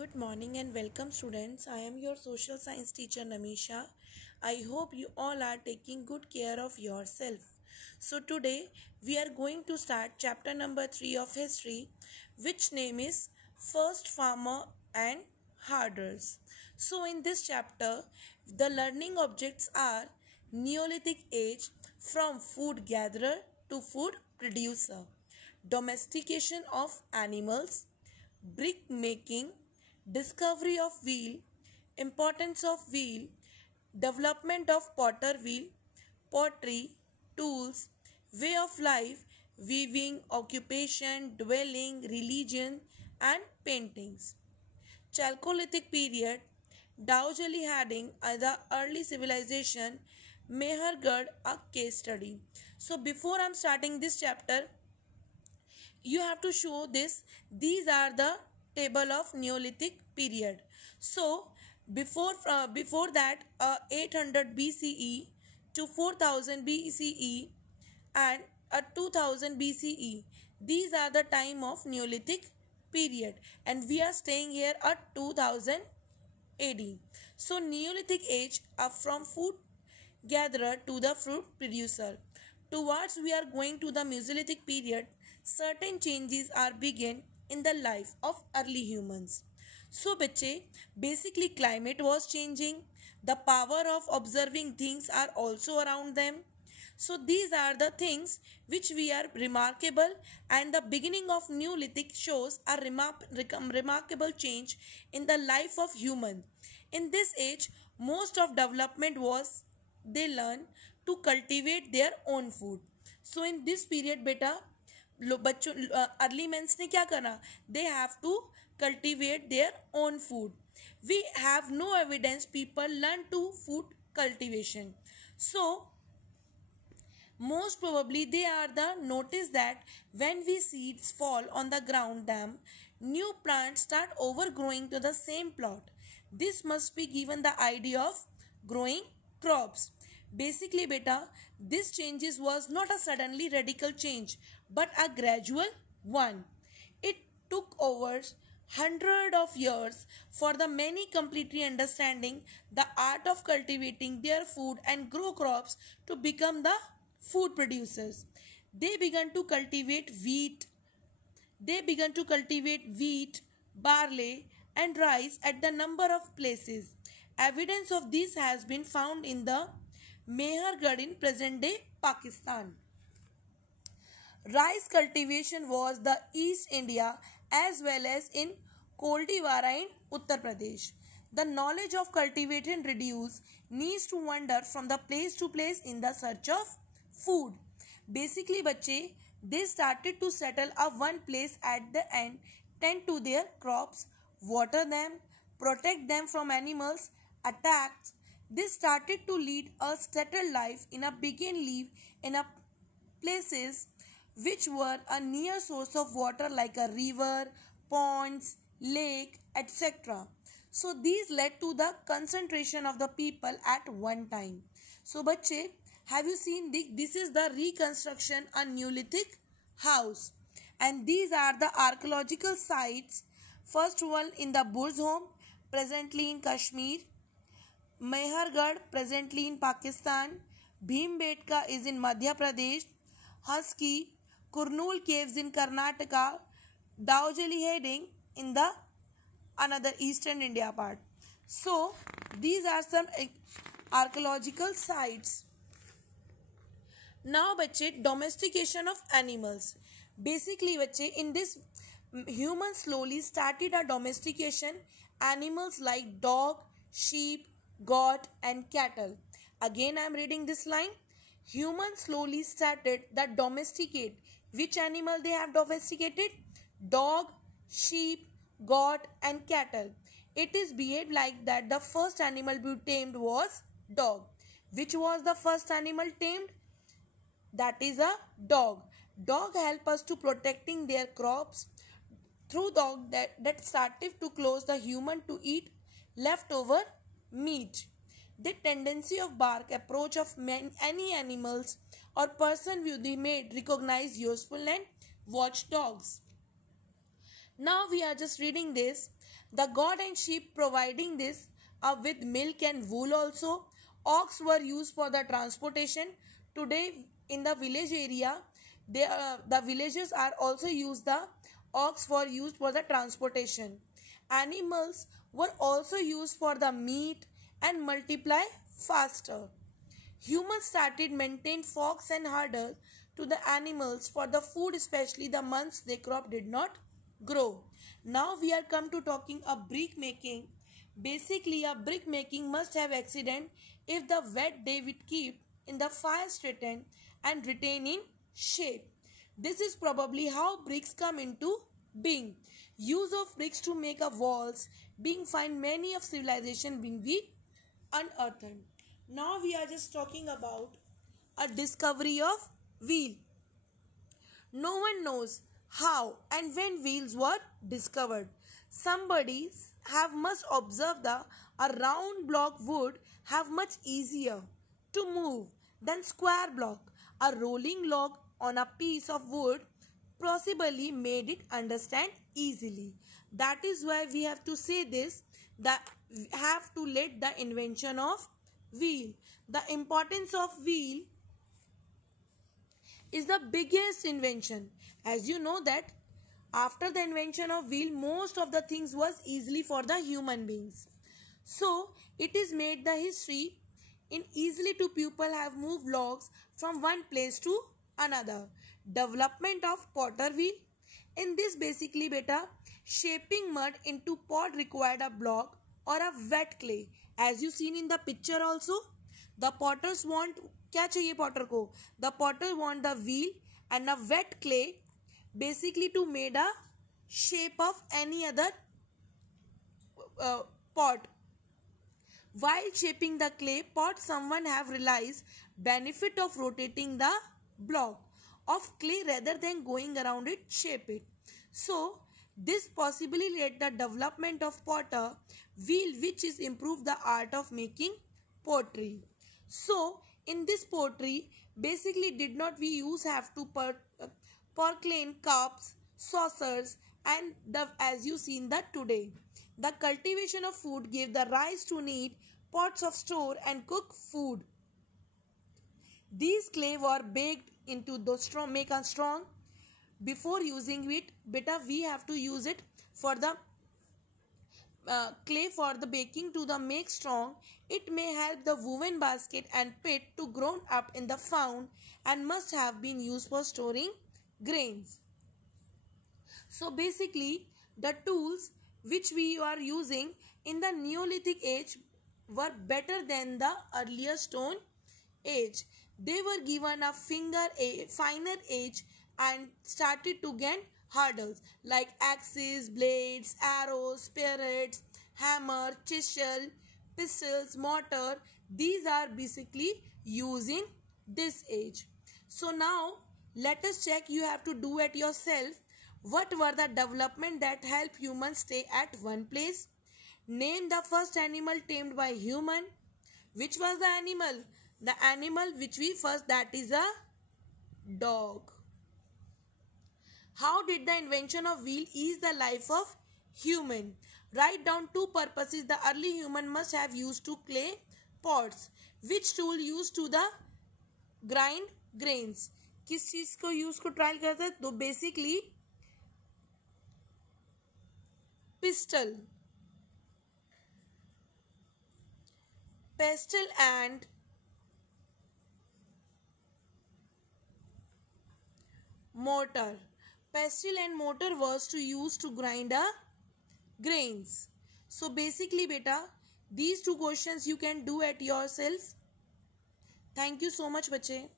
Good morning and welcome students. I am your social science teacher Namisha. I hope you all are taking good care of yourself. So today we are going to start chapter number 3 of history, which name is First Farmer and Herders. So in this chapter the learning objects are Neolithic age from food gatherer to food producer, domestication of animals, brick making, discovery of wheel, importance of wheel, development of potter wheel, pottery, tools, way of life, weaving, occupation, dwelling, religion, and paintings. Chalcolithic period, Dowjali Hadding, the early civilization, Mehergarh, a case study. So before I'm starting this chapter, you have to show these are the table of Neolithic period. So before that 800 BCE to 4000 BCE and 2000 BCE, these are the time of Neolithic period, and we are staying here at 2000 AD. So Neolithic age up from food gatherer to the fruit producer. Towards we are going to the Mesolithic period, certain changes are begin in the life of early humans. So बच्चे, basically climate was changing, the power of observing things are also around them. So these are the things which we are remarkable, and the beginning of Neolithic shows a remarkable change in the life of human. In this age, most of development was they learn to cultivate their own food. So in this period बेटा बच्चों early mains ने क्या करना, they have to cultivate their own food. We have no evidence people learn to food cultivation. So most probably they are the notice that when we seeds fall on the ground dam, new plants start overgrowing to the same plot. This must be given the idea of growing crops. Basically beta, this changes was not a suddenly radical change but a gradual one. It took over hundred of years for the many completely understanding the art of cultivating their food and grow crops to become the food producers. They began to cultivate wheat. They began to cultivate wheat, barley, and rice at the number of places. Evidence of this has been found in the Mehergarh in present-day Pakistan. Rice cultivation was the East India as well as in Koldivara in Uttar Pradesh. The knowledge of cultivation reduced needs to wander from the place to place in the search of food. Basically बच्चे, they started to settle at one place at the end, tend to their crops, water them, protect them from animals, attacks. They started to lead a settled life in a begin live in a places which were a near source of water like a river, ponds, lake, etc. So these led to the concentration of the people at one time. So बच्चे, have you seen this is the reconstruction a Neolithic house, and these are the archaeological sites. First one in the Burj home, presently in Kashmir. Mehergarh, presently in Pakistan. Bhimbetka is in Madhya Pradesh. Husky, Kurnool caves in Karnataka. Dowjali Hadding in the another eastern India part. So these are some archaeological sites. Now बच्चे, domestication of animals. Basically बच्चे, in this humans slowly started a domestication animals like dog, sheep, goat and cattle. Again I am reading this line. Humans slowly started the domesticate. Which animal they have domesticated? Dog, sheep, goat and cattle. It is behaved like that the first animal we tamed was dog. Which was the first animal tamed? That is a dog. Dog help us to protecting their crops. Through dog that started to close the human to eat leftover meat. The tendency of bark approach of any animals or person view they made recognize useful and watch dogs. Now we are just reading this. The goat and sheep providing this with milk and wool also. Ox were used for the transportation. Today in the village area, the villagers are also used the ox for used for the transportation. Animals were also used for the meat and multiply faster. Humans started maintain flocks and herders to the animals for the food, especially the months the crop did not grow. Now we are come to talking a brick making. Basically, a brick making must have accident if the wet day would keep in the fire straightened and retain in shape. This is probably how bricks come into being. Use of bricks to make a walls being find many of civilization being be unearthed. Now we are just talking about a discovery of wheel. No one knows how and when wheels were discovered. Somebody have must observe the a round block would have much easier to move than square block. A rolling log on a piece of wood possibly made it understand easily. That is why we have to say this, that we have to let the invention of wheel. The importance of wheel is the biggest invention. As you know that after the invention of wheel, most of the things was easily for the human beings. So it is made the history in easily to people have moved logs from one place to another. Development of potter wheel. In this basically beta, shaping mud into pot required a block or a wet clay. As you seen in the picture also, the potters want क्या चाहिए potter को? The potter want the wheel and a wet clay basically to made a shape of any other pot. While shaping the clay pot, someone have realized benefit of rotating the block of clay rather than going around it, shape it. So this possibly led the development of potter wheel, which is improved the art of making pottery. So in this pottery, basically did not we use have to porcelain cups, saucers, and the as you seen that today. The cultivation of food gave the rise to need pots of store and cook food. These clay were baked into the strong, make a strong. Before using it, beta we have to use it for the clay for the baking to the make strong. It may help the woven basket and pit to grown up in the found and must have been used for storing grains. So basically the tools which we are using in the Neolithic age were better than the earlier stone age. They were given a finer age and started to gain hurdles like axes, blades, arrows, spearheads, hammer, chisel, pistols, mortar. These are basically used in this age. So now let us check, you have to do it yourself. What were the development that help humans stay at one place? Name the first animal tamed by human. Which was the animal? The animal which we first, that is a dog. How did the invention of wheel ease the life of human? Write down two purposes the early human must have used to clay pots. Which tool used to the grind grains? किस चीज को use को trial करते हैं? तो basically pistol, pestle and mortar. Pestle and mortar was to use to grind grains. So basically beta, these two questions you can do at yourself. Thank you so much बच्चे.